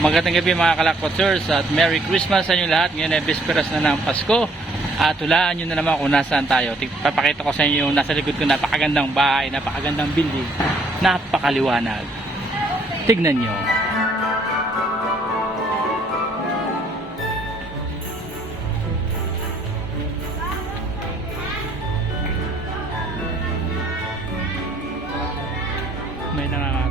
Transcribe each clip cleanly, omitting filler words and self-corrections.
Magandang gabi mga kalakwatsers at Merry Christmas sa inyo lahat. Ngayon ay bisperas na ng Pasko at hulaan nyo na naman kung nasaan tayo. Papakita ko sa inyo yung nasa likod ko, napakagandang bahay, napakagandang building, napakaliwanag. Tignan nyo. May nangangaroling.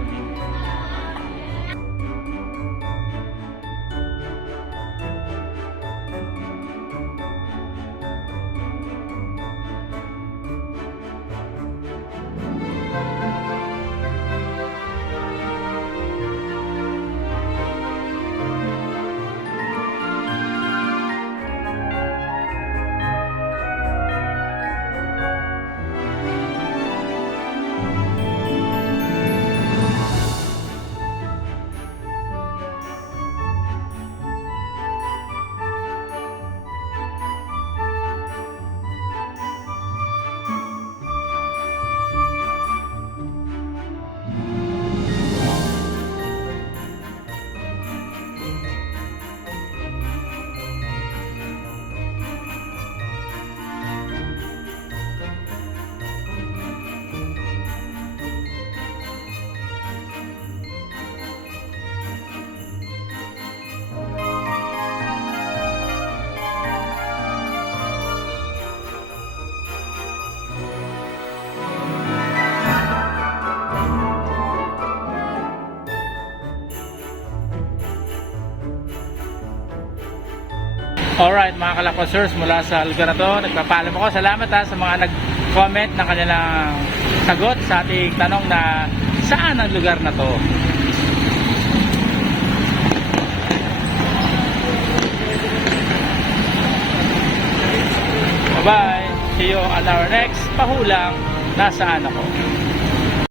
Alright mga kalakwatsers, mula sa lugar na to, nagpapaalam ako. Salamat sa mga nag-comment ng kanilang sagot sa ating tanong na saan ang lugar na to. Bye bye, see you on our next pahulang nasaan ako.